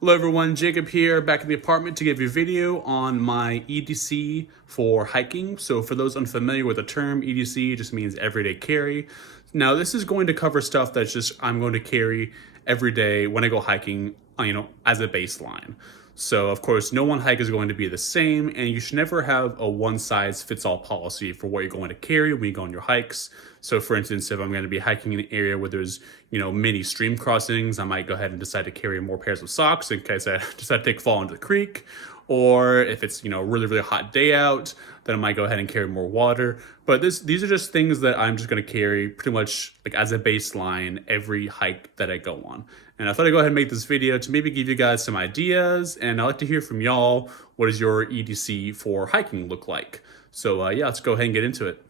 Hello everyone, Jacob here, back in the apartment to give you a video on my EDC for hiking. So for those unfamiliar with the term, EDC just means everyday carry. Now this is going to cover stuff that's just I'm going to carry every day when I go hiking, as a baseline. So of course, no one hike is going to be the same, and you should never have a one-size-fits-all policy for what you're going to carry when you go on your hikes. So for instance, if I'm going to be hiking in an area where there's, many stream crossings, I might go ahead and decide to carry more pairs of socks in case I decide to take a fall into the creek. Or if it's, really, really hot day out, then I might go ahead and carry more water. But these are just things that I'm just going to carry pretty much like as a baseline every hike that I go on. And I thought I'd go ahead and make this video to maybe give you guys some ideas, and I'd like to hear from y'all. What does your EDC for hiking look like? So yeah, let's go ahead and get into it.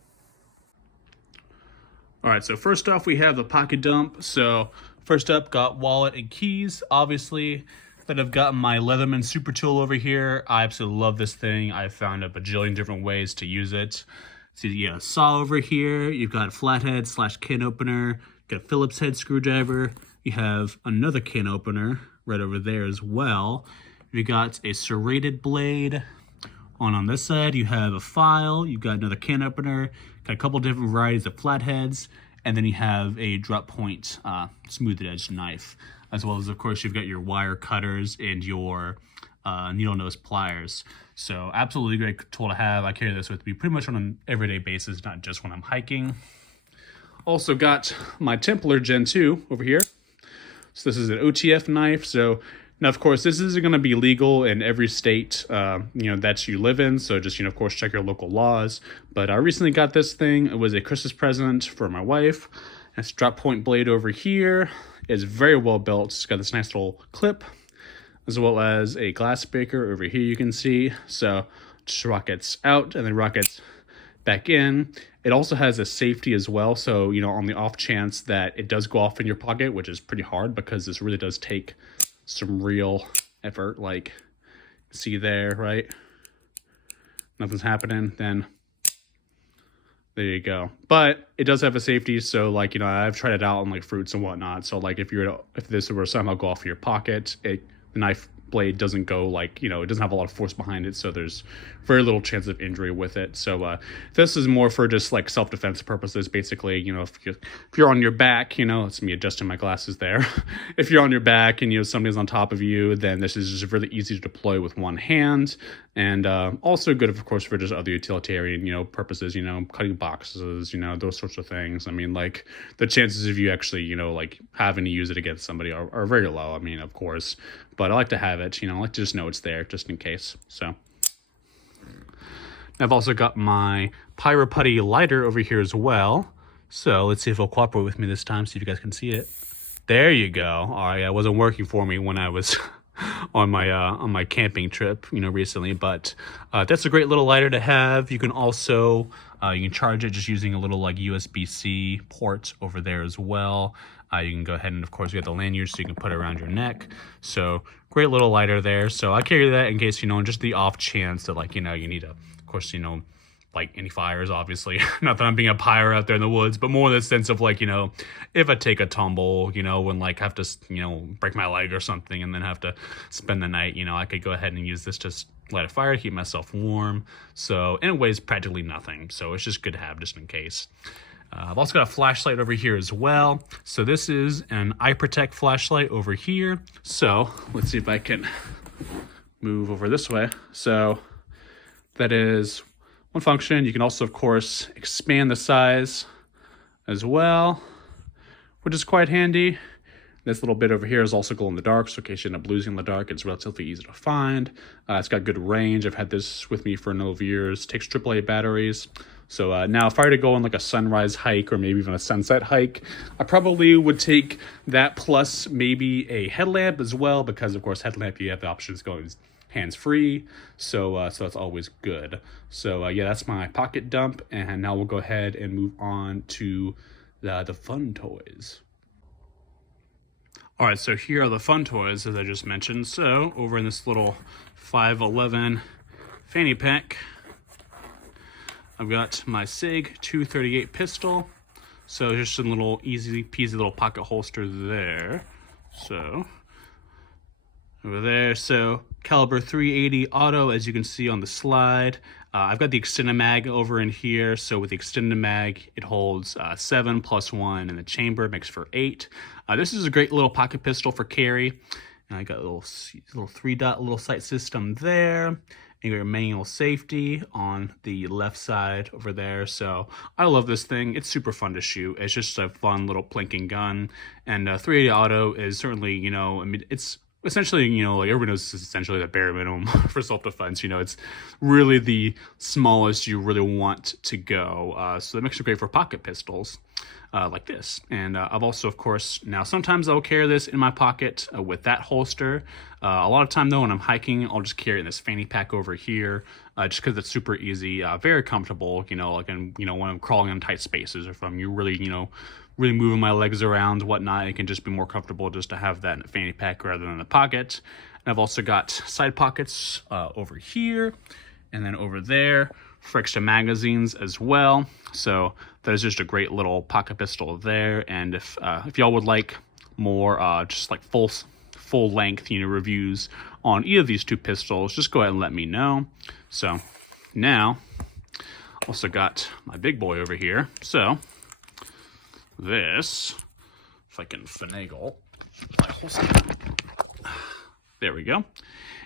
All right, so first off, we have the pocket dump. So first up, got wallet and keys, obviously. Then I've got my Leatherman Super Tool over here. I absolutely love this thing. I've found a bajillion different ways to use it. So you got a saw over here. You've got a flathead / can opener. Got a Phillips head screwdriver. You have another can opener right over there as well. You got a serrated blade. On this side, you have a file. You've got another can opener. Got a couple different varieties of flatheads. And then you have a drop point smoothed edge knife. As well as, of course, you've got your wire cutters and your needle nose pliers. So absolutely great tool to have. I carry this with me pretty much on an everyday basis, not just when I'm hiking. Also got my Templar Gen 2 over here. So this is an OTF knife. So now, of course, this isn't going to be legal in every state, that you live in. So just, of course, check your local laws. But I recently got this thing. It was a Christmas present for my wife. This drop point blade over here is very well built. It's got this nice little clip, as well as a glass breaker over here you can see. So just rockets out and then rockets back in. It also has a safety as well. So, on the off chance that it does go off in your pocket, which is pretty hard because this really does take some real effort, like see there, right? Nothing's happening, then there you go. But it does have a safety, so I've tried it out on fruits and whatnot. So if this were somehow go off in your pocket, the knife blade doesn't go it doesn't have a lot of force behind it, so there's very little chance of injury with it. So this is more for just self-defense purposes, basically. If you're on your back, it's me adjusting my glasses there. If you're on your back and somebody's on top of you, then this is just really easy to deploy with one hand, and also good, of course, for just other utilitarian purposes, cutting boxes, those sorts of things. I mean, the chances of you actually having to use it against somebody are very low. I mean, of course, but I like to have it. I like to just know it's there just in case. So I've also got my Pyro Putty lighter over here as well. So let's see if it'll cooperate with me this time, see if you guys can see it. There you go. All right, it wasn't working for me when I was on my camping trip, recently, but that's a great little lighter to have. You can also you can charge it just using a little USB-C port over there as well. You can go ahead and, of course, you got the lanyard so you can put it around your neck. So great little lighter there. So I carry that in case, in just the off chance that you need to, of course, any fires, obviously. Not that I'm being a pyro out there in the woods, but more in the sense of if I take a tumble, when have to, break my leg or something and then have to spend the night, I could go ahead and use this to light a fire, keep myself warm. So, and it weighs practically nothing. So it's just good to have just in case. I've also got a flashlight over here as well. So this is an Eye Protect flashlight over here. So let's see if I can move over this way. So that is one function. You can also, of course, expand the size as well, which is quite handy. This little bit over here is also glow in the dark, so in case you end up losing in the dark, it's relatively easy to find. It's got good range. I've had this with me for a number of years. Takes AAA batteries. So now if I were to go on a sunrise hike or maybe even a sunset hike, I probably would take that plus maybe a headlamp as well, because of course headlamp, you have the options going hands-free, so that's always good. So yeah, that's my pocket dump, and now we'll go ahead and move on to the fun toys. All right, so here are the fun toys, as I just mentioned. So over in this little 511 fanny pack, I've got my SIG 238 pistol. So just a little easy peasy little pocket holster there. So over there. So caliber 380 auto, as you can see on the slide. I've got the extended mag over in here. So with the extended mag, it holds 7 plus 1, and the chamber makes for 8. This is a great little pocket pistol for carry. And I got a little 3-dot little sight system there. And you got your manual safety on the left side over there. So I love this thing. It's super fun to shoot. It's just a fun little plinking gun. And 380 auto is certainly, you know, I mean, it's essentially, you know, like everyone knows this is essentially the bare minimum for self-defense. You know, it's really the smallest you really want to go. So that makes it great for pocket pistols like this. And I've also, of course, now sometimes I'll carry this in my pocket with that holster. A lot of time though, when I'm hiking, I'll just carry it in this fanny pack over here, just because it's super easy, very comfortable. You know, like when I'm crawling in tight spaces, or if I'm really moving my legs around, whatnot, it can just be more comfortable just to have that in a fanny pack rather than in a pocket. And I've also got side pockets over here and then over there for extra magazines as well. So that is just a great little pocket pistol there. And if y'all would like more just like full length, you know, reviews on either of these two pistols, just go ahead and let me know. So now also got my big boy over here. So this, if I can finagle my holster, there we go,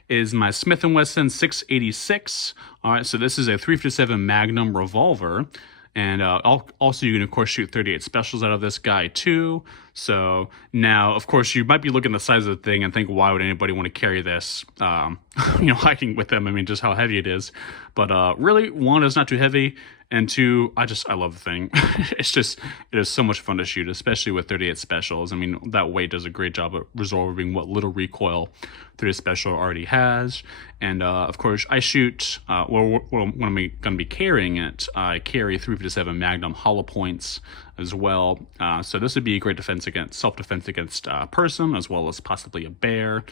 is my Smith & Wesson 686. All right, so this is a .357 Magnum revolver. And also, you can, of course, shoot .38 specials out of this guy, too. So now, of course, you might be looking at the size of the thing and think, why would anybody want to carry this, you know, hiking with them? I mean, just how heavy it is. But really, one, it's not too heavy. And two, I love the thing. It is so much fun to shoot, especially with .38 specials. I mean, that weight does a great job at resolving what little recoil .38 special already has. And of course, I shoot, when I'm going to be carrying it, I carry .357 Magnum hollow points as well. So this would be a great self-defense against a person, as well as possibly a bear.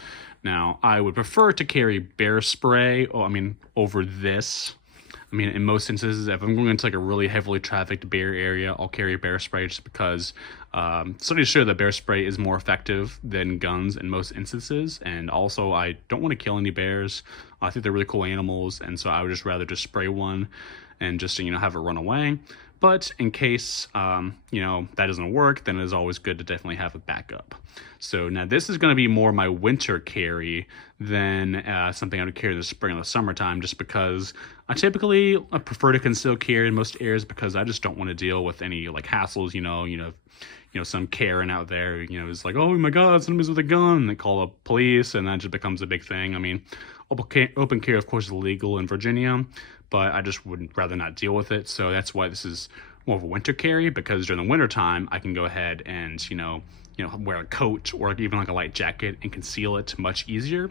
Now, I would prefer to carry bear spray, over this. I mean, in most instances, if I'm going into like a really heavily trafficked bear area, I'll carry bear spray just because studies show that bear spray is more effective than guns in most instances. And also, I don't want to kill any bears. I think they're really cool animals, and so I would just rather just spray one and just, you know, have it run away. But in case, that doesn't work, then it is always good to definitely have a backup. So now this is going to be more my winter carry than something I would carry in the spring or the summertime, just because I prefer to conceal carry in most areas because I just don't want to deal with any like hassles, some Karen out there, is like, oh my God, somebody's with a gun, and they call up police, and that just becomes a big thing. I mean, open carry, of course, is legal in Virginia, but I just would rather not deal with it. So that's why this is more of a winter carry, because during the winter time, I can go ahead and, wear a coat or even like a light jacket and conceal it much easier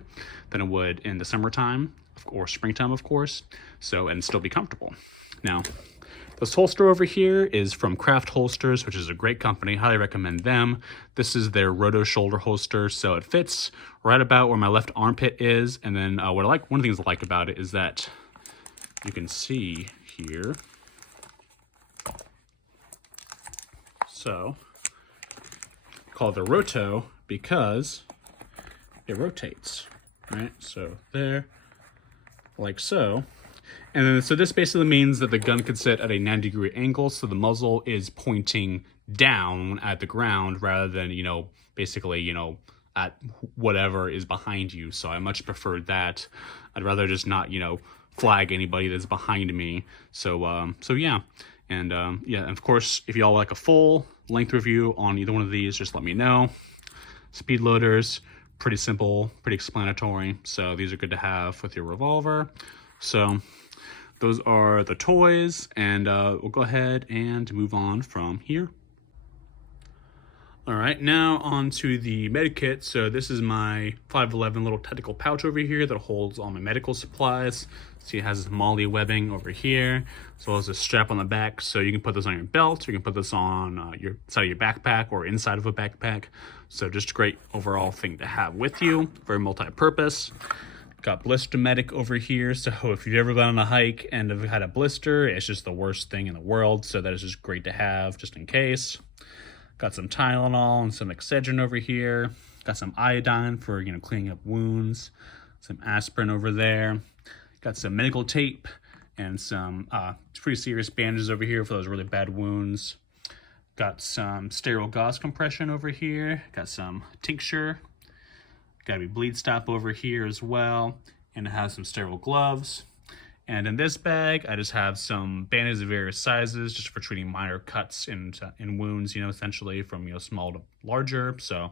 than it would in the summertime or springtime, of course. So, and still be comfortable. Now, this holster over here is from Craft Holsters, which is a great company. Highly recommend them. This is their Roto shoulder holster, so it fits right about where my left armpit is. And then one of the things I like about it is that you can see here. So, called the Roto because it rotates, right? So there, like so. And then, so this basically means that the gun could sit at a 90-degree angle, so the muzzle is pointing down at the ground rather than, at whatever is behind you. So I much prefer that. I'd rather just not, flag anybody that's behind me. So yeah. And of course, if y'all like a full length review on either one of these, just let me know. Speed loaders, pretty simple, pretty explanatory. So these are good to have with your revolver. So those are the toys, and we'll go ahead and move on from here. All right, now on to the med kit. So this is my 511 little tactical pouch over here that holds all my medical supplies. See, it has MOLLE webbing over here, as well as a strap on the back. So you can put this on your belt, or you can put this on your side of your backpack or inside of a backpack. So just a great overall thing to have with you, very multi-purpose. Got blister medic over here, so if you've ever been on a hike and have had a blister, it's just the worst thing in the world, so that is just great to have just in case. Got some Tylenol and some Excedrin over here. Got some iodine for, cleaning up wounds. Some aspirin over there. Got some medical tape and some pretty serious bandages over here for those really bad wounds. Got some sterile gauze compression over here. Got some tincture. Got a bleed stop over here as well. And it has some sterile gloves. And in this bag, I just have some bandages of various sizes just for treating minor cuts in wounds, essentially from, small to larger. So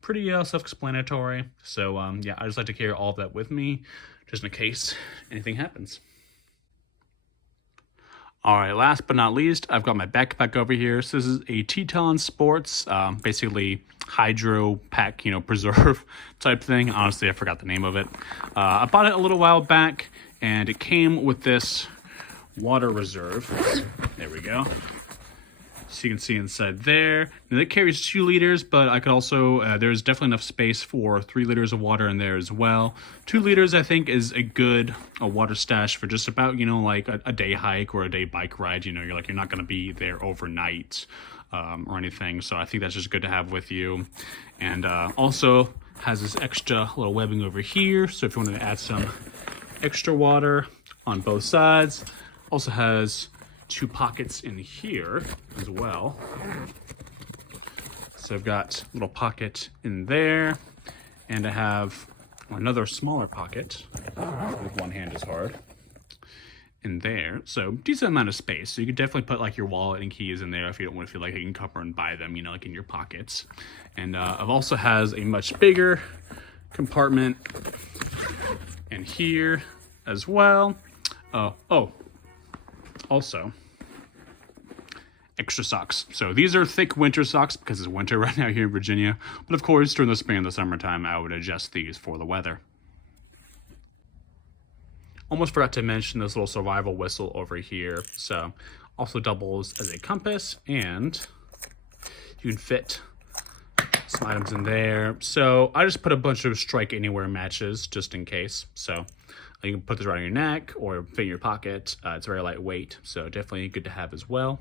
pretty self-explanatory. So yeah, I just like to carry all of that with me just in case anything happens. All right, last but not least, I've got my backpack over here. So this is a Teton Sports, basically hydro pack, preserve type thing. Honestly, I forgot the name of it. I bought it a little while back, and it came with this water reserve. There we go. So you can see inside there. Now it carries 2 liters, but I could also, there's definitely enough space for 3 liters of water in there as well. 2 liters, I think, is a water stash for just about, like a day hike or a day bike ride. You're not going to be there overnight or anything. So I think that's just good to have with you. And also has this extra little webbing over here. So if you want to add some extra water on both sides. Also has 2 pockets in here as well. So I've got a little pocket in there, and I have another smaller pocket, with one hand is hard, in there. So decent amount of space. So you could definitely put like your wallet and keys in there if you don't want to feel like you can cover and buy them, like in your pockets. And I've also has a much bigger compartment in here as well. Also, extra socks. So these are thick winter socks because it's winter right now here in Virginia. But of course, during the spring and the summertime, I would adjust these for the weather. Almost forgot to mention this little survival whistle over here. So also doubles as a compass, and you can fit some items in there. So I just put a bunch of strike anywhere matches just in case. So you can put this right on your neck or fit in your pocket. It's very lightweight, so definitely good to have as well.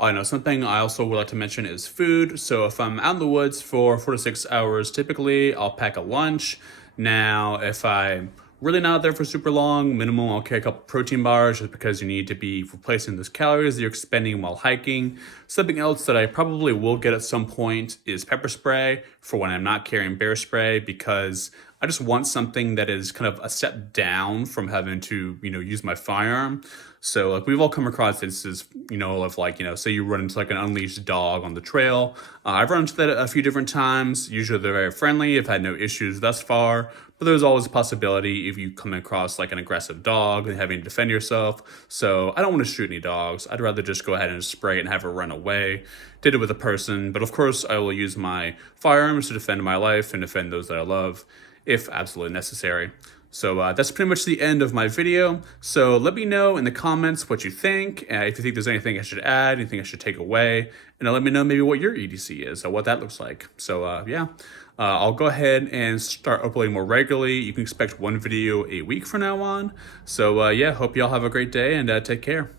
I know something I also would like to mention is food. So if I'm out in the woods for 4 to 6 hours, typically I'll pack a lunch. Now, if I'm really not out there for super long, minimum, I'll carry a couple protein bars just because you need to be replacing those calories that you're expending while hiking. Something else that I probably will get at some point is pepper spray for when I'm not carrying bear spray, because I just want something that is kind of a step down from having to, use my firearm. So like we've all come across instances, of like, say you run into like an unleashed dog on the trail. I've run into that a few different times. Usually they're very friendly. I've had no issues thus far, but there's always a possibility if you come across like an aggressive dog and having to defend yourself. So I don't want to shoot any dogs. I'd rather just go ahead and spray it and have it run away. Did it with a person, but of course I will use my firearms to defend my life and defend those that I love, if absolutely necessary. So that's pretty much the end of my video. So let me know in the comments what you think, if you think there's anything I should add, anything I should take away, and let me know maybe what your EDC is or what that looks like. So yeah, I'll go ahead and start uploading more regularly. You can expect 1 video a week from now on. So yeah, hope y'all have a great day and take care.